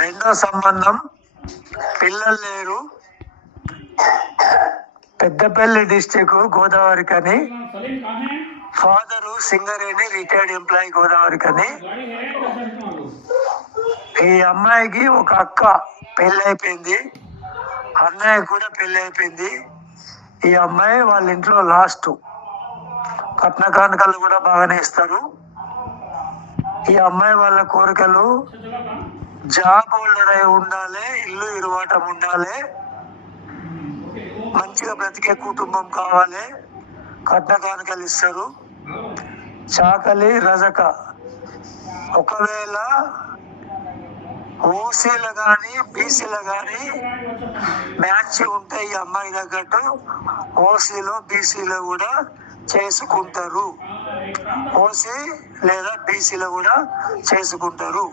రెండో సంబంధం పిల్లలు లేరు. Peddapalli district Godavarikhani. Father Singareni retired employee Godavarikhani. ఈ అమ్మాయికి ఒక అక్క పెళ్ళైపోయింది. అన్నయ్య కూడా పెళ్ళైపోయింది. ఈ అమ్మాయి వాళ్ళ ఇంట్లో లాస్ట్. పట్న కానుకలు కూడా బాగానే ఇస్తారు. ఈ అమ్మాయి వాళ్ళ కోరికలు జాబ్ హోల్డర్ అయి ఉండాలి ఇల్లు ఇరువాటం ఉండాలి. మంచిగా బ్రతికే కుటుంబం కావాలి కట్న కానుకలు ఇస్తారు. చాకలి రజక. ఒకవేళ ఓసీలు కానీ బీసీలు కానీ మ్యాచ్ ఉంటే ఈ అమ్మాయి తగ్గట్టు ఓసీలో బీసీలో కూడా చేసుకుంటారు. ఓసీ లేదా బీసీలో కూడా చేసుకుంటారు.